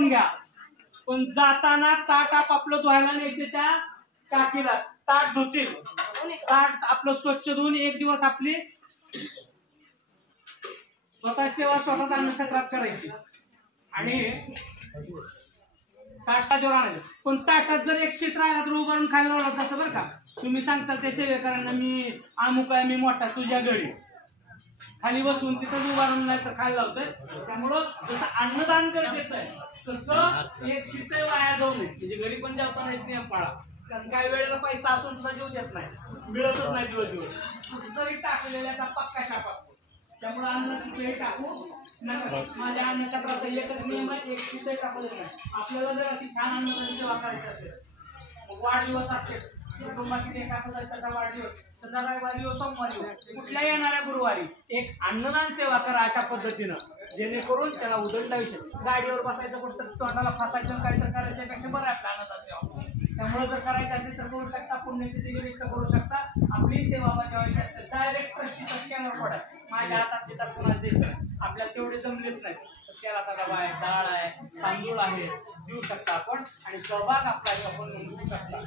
करून घ्या, पण जाताना ताट आपलं धुवायला न्यायचे त्या काकीला. ताट धुतील, ताट आपलं स्वच्छ धुवून एक दिवस आपली स्वतः सेवा स्वतः अन्नछत्रात करायची आणि ताटावर आणायचं. पण ताटात जर एक शीत राहिला तर उभारून खायला ओळखायचं बरं का. तुम्ही सांगताल त्या सेवेकरांना मी अमुक आहे, मी मोठा, तुझ्या घरी खाली बसून तिथं उभारून नाही तर खायला लावतोय. त्यामुळं जसं अन्नदान गरजेचं आहे तसं एक शीत वाया जाऊ नये. म्हणजे घरी पण जेवताना एक नियम पाळा, कारण काही वेळेला पैसा असून सुद्धा जीव देत नाही, मिळतच नाही दिवस तरी टाकलेल्याचा पक्का शाप असतो. त्यामुळे अन्न कुठेही टाकू नका. माझ्या अन्नाच्या प्रथा एकच नियम आहे, एक शीत टाकू देत नाही. आपल्याला जर अशी छान अन्नदान सेवा करायची असेल, वाढदिवस असेल, कुटुंबातील एका सदस्याचा वाढदिवस, तसा रविवारी हो, सोमवारी हो, कुठल्या येणाऱ्या गुरुवारी एक अन्नदान सेवा करा अशा पद्धतीनं, जेणेकरून त्याला उदंड आयुष्य. गाडीवर बसायचं कुठं तोंडाला फासायचं काहीतरी करायचं पेक्षा बरं आहे आपल्या अन्नदान सेवा. त्यामुळे जर करायचं असेल तर करू शकता, पुण्यतिथी निमित्त करू शकता. आपली सेवा बजावायची असेल डायरेक्ट ट्रस्टीचा स्कॅनर पडा, माझ्या हातात देतात कुणाला द्यायचं. आपल्याला तेवढे जमलेच नाही, तेलाचा डबा आहे, डाळ आहे, तांदूळ आहे, देऊ शकता आपण आणि सहभाग आपला आपण नोंदवू शकता.